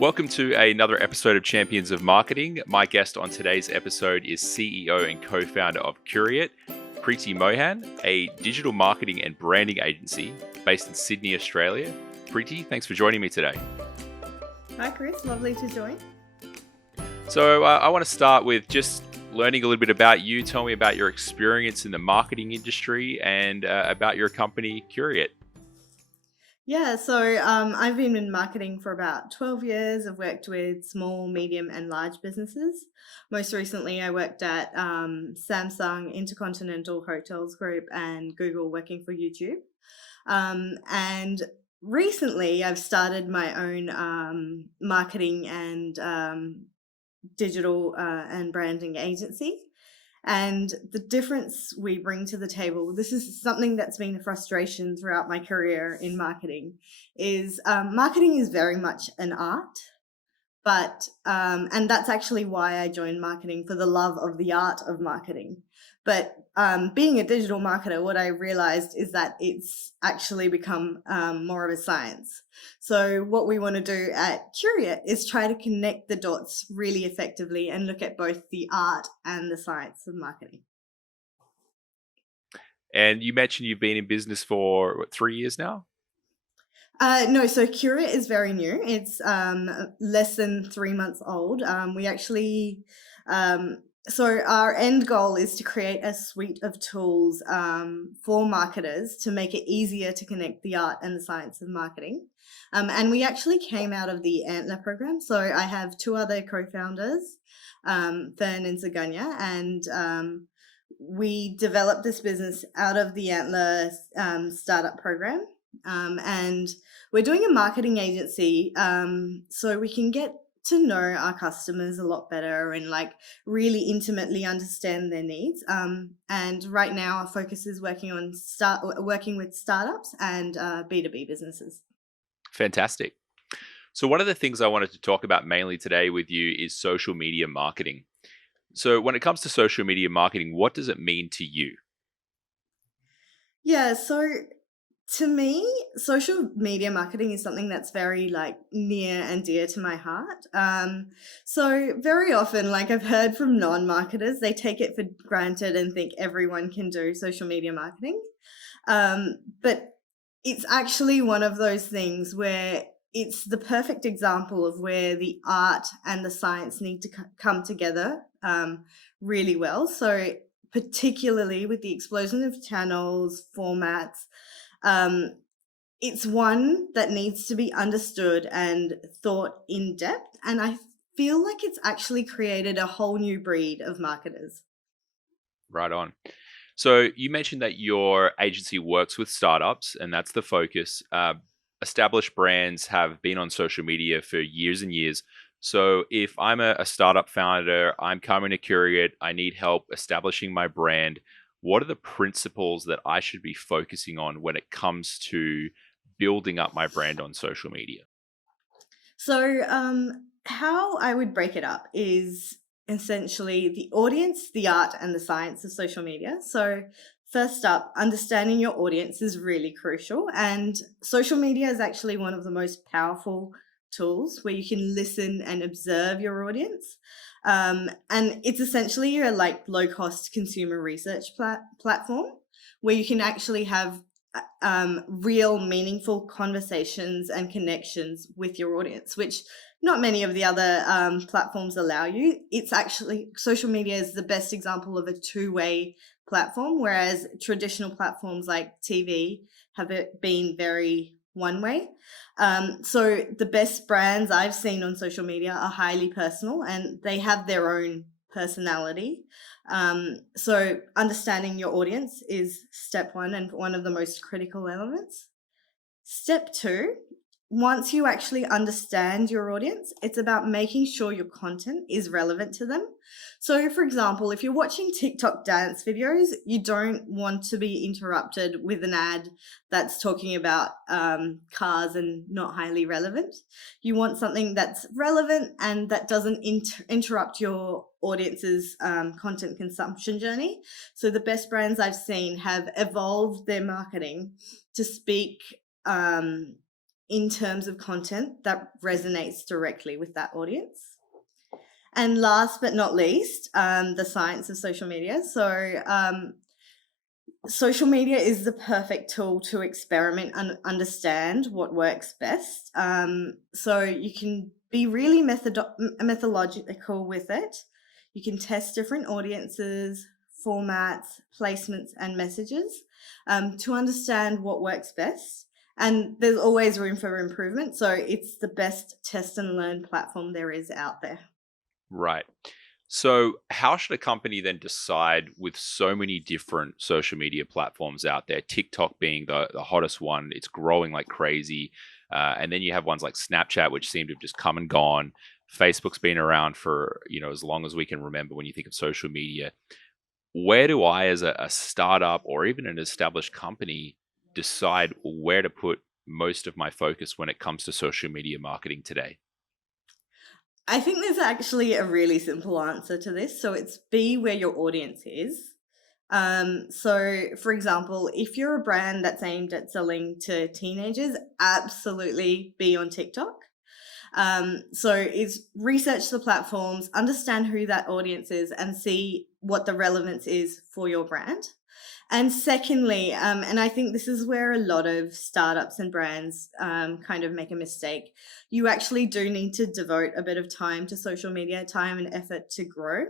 Welcome to another episode of Champions of Marketing. My guest on today's episode is CEO and co-founder of Kuriet, Preethi Mohan, a digital marketing and branding agency based in Sydney, Australia. Preethi, thanks for joining me today. Hi, Chris. Lovely to join. So I want to start with just learning a little bit about you. Tell me about your experience in the marketing industry and about your company, Kuriet. Yeah, so I've been in marketing for about 12 years. I've worked with small, medium, and large businesses. Most recently, I worked at Samsung, Intercontinental Hotels Group, and Google working for YouTube. And recently, I've started my own marketing and digital and branding agency. And the difference we bring to the table, this is something that's been a frustration throughout my career in marketing, is marketing is very much an art. And that's actually why I joined marketing, for the love of the art of marketing. But being a digital marketer, what I realized is that it's actually become more of a science. So what we want to do at Kuriet is try to connect the dots really effectively and look at both the art and the science of marketing. And you mentioned you've been in business for 3 years now? No, so Kuriet is very new. It's less than 3 months old. So our end goal is to create a suite of tools for marketers to make it easier to connect the art and the science of marketing. And we actually came out of the Antler program. So I have two other co-founders, Fern and Zaganya, and we developed this business out of the Antler startup program. And we're doing a marketing agency so we can get to know our customers a lot better and really intimately understand their needs. And right now our focus is working with startups and B2B businesses. Fantastic. So one of the things I wanted to talk about mainly today with you is social media marketing. So when it comes to social media marketing, what does it mean to you? Yeah, so to me, social media marketing is something that's very near and dear to my heart. So very often, I've heard from non-marketers, they take it for granted and think everyone can do social media marketing. But it's actually one of those things where it's the perfect example of where the art and the science need to come together really well. So particularly with the explosion of channels, formats, um, it's one that needs to be understood and thought in depth. And I feel like it's actually created a whole new breed of marketers. Right on. So you mentioned that your agency works with startups, and that's the focus. Established brands have been on social media for years and years. So if I'm a startup founder, I'm coming to Kuriet, I need help establishing my brand. What are the principles that I should be focusing on when it comes to building up my brand on social media? So, how I would break it up is essentially the audience, the art, and the science of social media. So, first up, understanding your audience is really crucial. And social media is actually one of the most powerful tools where you can listen and observe your audience. And it's essentially a low cost consumer research platform where you can actually have real meaningful conversations and connections with your audience, which not many of the other platforms allow you. It's actually, social media is the best example of a two-way platform, whereas traditional platforms like TV have been very one way. So the best brands I've seen on social media are highly personal and they have their own personality. So understanding your audience is step one and one of the most critical elements. Step two, once you actually understand your audience, it's about making sure your content is relevant to them. So, for example, if you're watching TikTok dance videos, you don't want to be interrupted with an ad that's talking about cars and not highly relevant. You want something that's relevant and that doesn't interrupt your audience's content consumption journey. So, the best brands I've seen have evolved their marketing to speak in terms of content that resonates directly with that audience. And last but not least, the science of social media. So social media is the perfect tool to experiment and understand what works best. So you can be really methodological with it. You can test different audiences, formats, placements, and messages to understand what works best. And there's always room for improvement. So it's the best test and learn platform there is out there. Right. So, how should a company then decide with so many different social media platforms out there? TikTok being the hottest one, it's growing like crazy. And then you have ones like Snapchat, which seem to have just come and gone. Facebook's been around for as long as we can remember when you think of social media. Where do I, as a startup or even an established company, decide where to put most of my focus when it comes to social media marketing today? I think there's actually a really simple answer to this. So it's be where your audience is. So, for example, if you're a brand that's aimed at selling to teenagers, absolutely be on TikTok. So, is research the platforms, understand who that audience is, and see what the relevance is for your brand. And secondly, and I think this is where a lot of startups and brands kind of make a mistake, you actually do need to devote a bit of time to social media, time and effort to grow.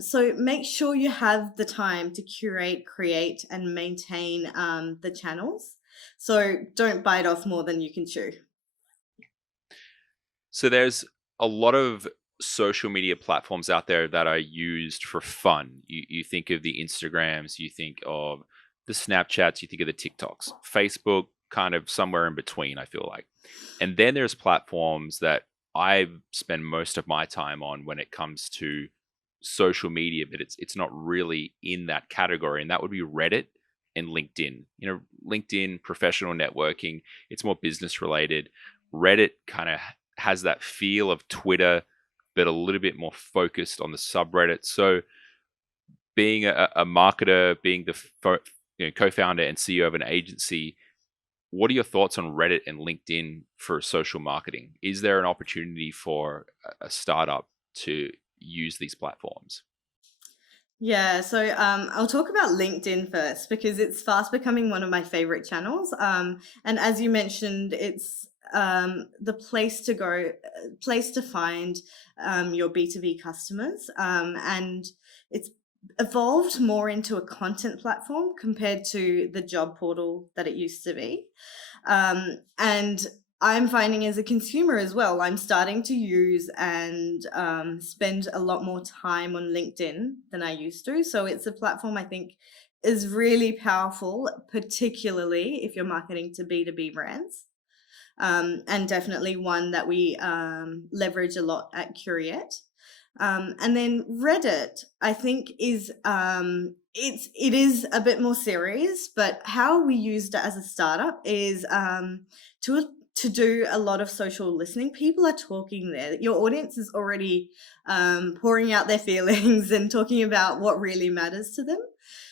So make sure you have the time to curate, create, and maintain the channels. So don't bite off more than you can chew. So there's a lot of social media platforms out there that are used for fun. You think of the Instagrams, you think of the Snapchats, you think of the TikToks, Facebook, kind of somewhere in between, I feel like. And then there's platforms that I spend most of my time on when it comes to social media, but it's not really in that category, and that would be Reddit and LinkedIn. LinkedIn, professional networking, it's more business related. Reddit kind of has that feel of Twitter, but a little bit more focused on the subreddit. So, being a marketer, being the co-founder and CEO of an agency, what are your thoughts on Reddit and LinkedIn for social marketing? Is there an opportunity for a startup to use these platforms? Yeah, so I'll talk about LinkedIn first because it's fast becoming one of my favorite channels. And as you mentioned, it's the place to go, place to find your B2B customers. And it's evolved more into a content platform compared to the job portal that it used to be. And I'm finding as a consumer as well, I'm starting to use and spend a lot more time on LinkedIn than I used to. So it's a platform I think is really powerful, particularly if you're marketing to B2B brands. And definitely one that we leverage a lot at Kuriet. And then Reddit, I think, is it is a bit more serious, but how we used it as a startup is to do a lot of social listening. People are talking there. Your audience is already pouring out their feelings and talking about what really matters to them.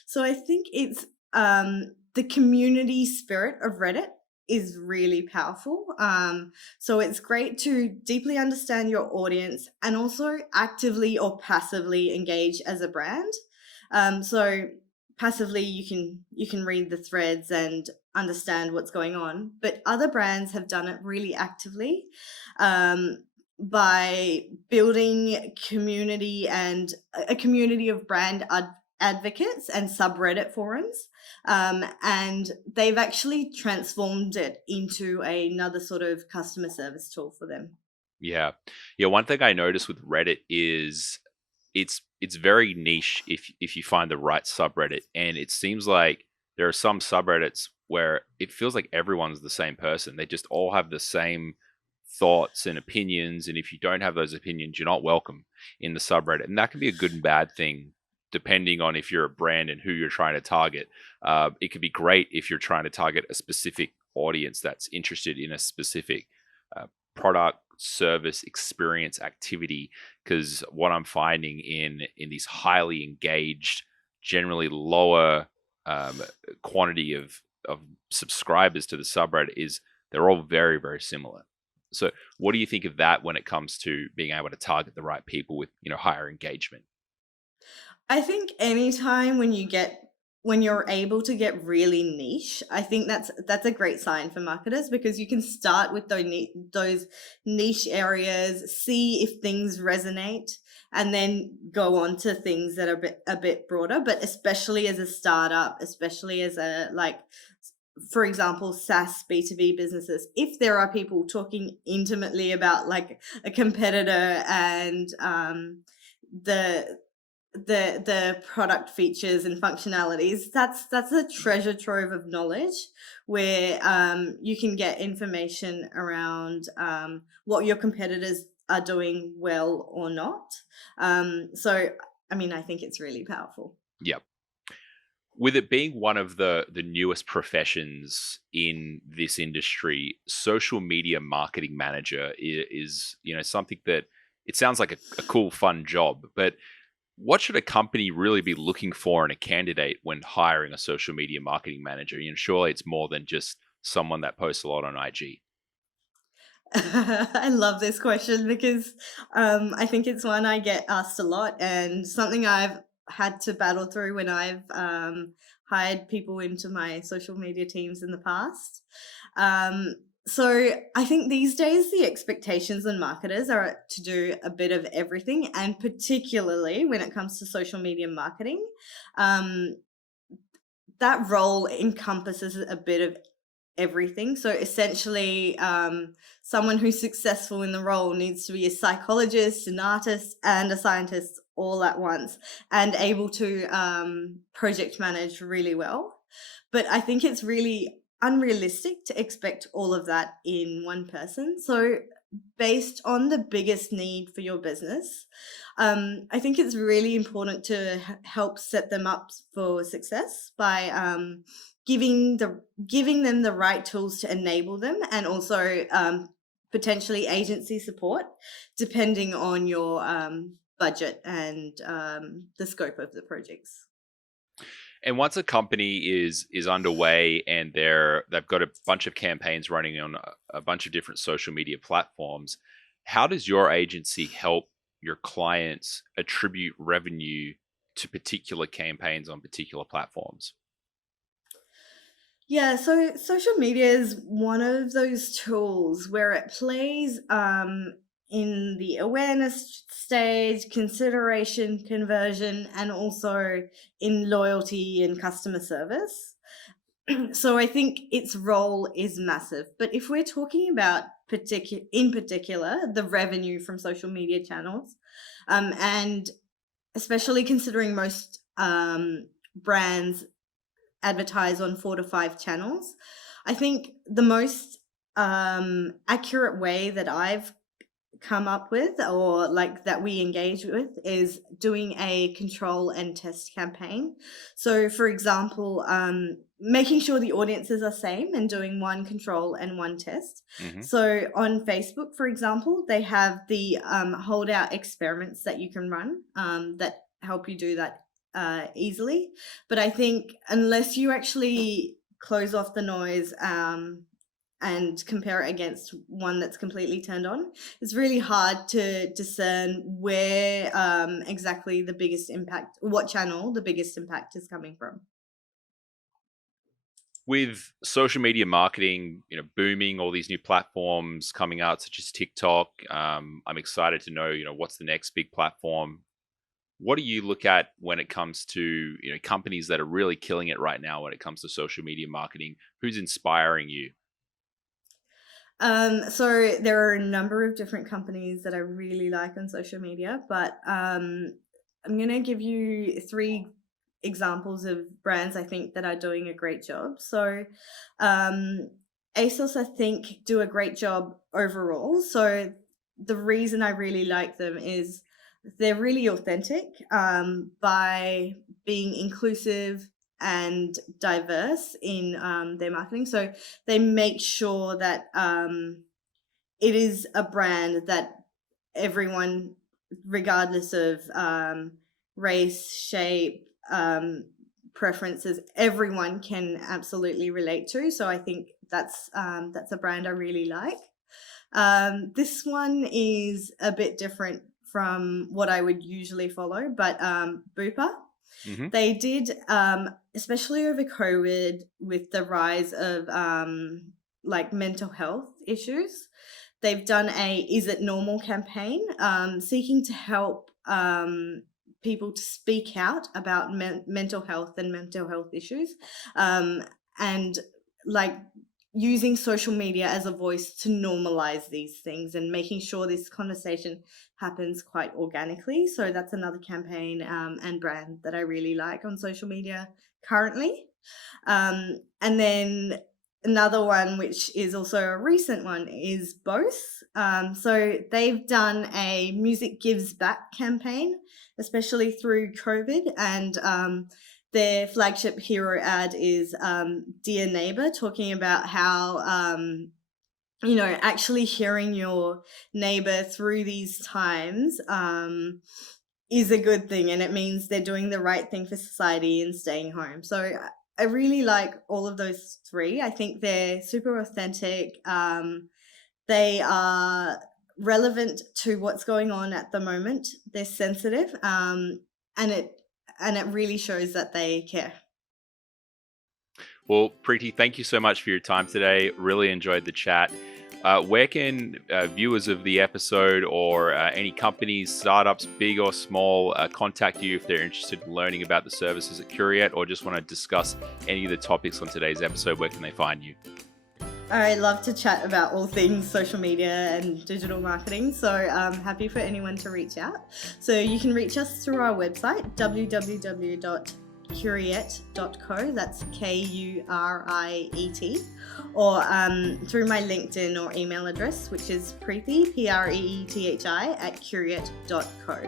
So I think it's the community spirit of Reddit is really powerful. So it's great to deeply understand your audience and also actively or passively engage as a brand. So passively you can read the threads and understand what's going on, but other brands have done it really actively um, by building community and a community of brand advocates and subreddit forums, and they've actually transformed it into another sort of customer service tool for them. Yeah. Yeah, one thing I noticed with Reddit is it's very niche if you find the right subreddit, and it seems like there are some subreddits where it feels like everyone's the same person. They just all have the same thoughts and opinions, and if you don't have those opinions, you're not welcome in the subreddit. And that can be a good and bad thing depending on if you're a brand and who you're trying to target. It could be great if you're trying to target a specific audience that's interested in a specific uh, product, service, experience, activity. Because what I'm finding in these highly engaged, generally lower um, quantity of subscribers to the subreddit is they're all very, very similar. So what do you think of that when it comes to being able to target the right people with, higher engagement? I think anytime when you're able to get really niche, I think that's a great sign for marketers, because you can start with those niche areas, see if things resonate, and then go on to things that are a bit broader. But especially as a startup, especially as a, like, for example, SaaS B2B businesses, if there are people talking intimately about like a competitor and the the product features and functionalities, that's a treasure trove of knowledge, where you can get information around what your competitors are doing well or not. So I mean, I think it's really powerful. Yeah. With it being one of the newest professions in this industry, social media marketing manager is something that it sounds like a cool, fun job. But what should a company really be looking for in a candidate when hiring a social media marketing manager? Surely it's more than just someone that posts a lot on IG. I love this question because I think it's one I get asked a lot, and something I've had to battle through when I've hired people into my social media teams in the past. Um, so I think these days the expectations on marketers are to do a bit of everything, and particularly when it comes to social media marketing, um, that role encompasses a bit of everything. So essentially, someone who's successful in the role needs to be a psychologist, an artist, and a scientist all at once, and able to project manage really well. But I think it's really unrealistic to expect all of that in one person. So, based on the biggest need for your business, I think it's really important to help set them up for success by giving them the right tools to enable them, and also potentially agency support, depending on your budget and the scope of the projects. And once a company is underway and they've got a bunch of campaigns running on a bunch of different social media platforms, how does your agency help your clients attribute revenue to particular campaigns on particular platforms? Yeah, so social media is one of those tools where it plays in the awareness stage, consideration, conversion, and also in loyalty and customer service. So I think its role is massive. But if we're talking about in particular the revenue from social media channels, and especially considering most brands advertise on 4 to 5 channels. I think the most accurate way that I've come up with, or like that we engage with, is doing a control and test campaign. So, for example, making sure the audiences are same and doing one control and one test. Hmm. So, on Facebook, for example, they have the holdout experiments that you can run that help you do that easily. But I think unless you actually close off the noise and compare it against one that's completely turned on, it's really hard to discern where exactly the biggest impact, what channel the biggest impact is coming from. With social media marketing, booming, all these new platforms coming out, such as TikTok, I'm excited to know, what's the next big platform. What do you look at when it comes to companies that are really killing it right now when it comes to social media marketing? Who's inspiring you? So there are a number of different companies that I really like on social media, but I'm gonna give you 3 examples of brands I think that are doing a great job. So um, ASOS, I think, do a great job overall. So the reason I really like them is they're really authentic by being inclusive and diverse in their marketing. So they make sure that it is a brand that everyone, regardless of race, shape, preferences, everyone can absolutely relate to. So I think that's a brand I really like. This one is a bit different from what I would usually follow, but Bupa. Mm-hmm. They did, especially over COVID, with the rise of like mental health issues. They've done a "Is It Normal" campaign, seeking to help people to speak out about mental health and mental health issues, and like using social media as a voice to normalize these things and making sure this conversation happens quite organically. So that's another campaign and brand that I really like on social media currently. And then another one, which is also a recent one, is Both. So they've done a Music Gives Back campaign, especially through COVID. And their flagship hero ad is Dear Neighbor, talking about how, actually hearing your neighbor through these times is a good thing, and it means they're doing the right thing for society and staying home. So I really like all of those three. I think they're super authentic. They are relevant to what's going on at the moment. They're sensitive, and it really shows that they care. Well, Preeti, thank you so much for your time today. Really enjoyed the chat. Where can viewers of the episode or any companies, startups, big or small, contact you if they're interested in learning about the services at Kuriet or just want to discuss any of the topics on today's episode? Where can they find you? I love to chat about all things social media and digital marketing, so I'm happy for anyone to reach out. So you can reach us through our website, www.kuriet.co, that's Kuriet, or through my LinkedIn or email address, which is Preethi, Preethi, @kuriet.co.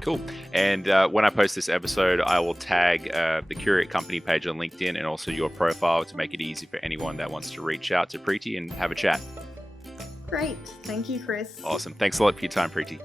Cool. And when I post this episode, I will tag the Kuriet company page on LinkedIn and also your profile to make it easy for anyone that wants to reach out to Preethi and have a chat. Great. Thank you, Chris. Awesome. Thanks a lot for your time, Preethi.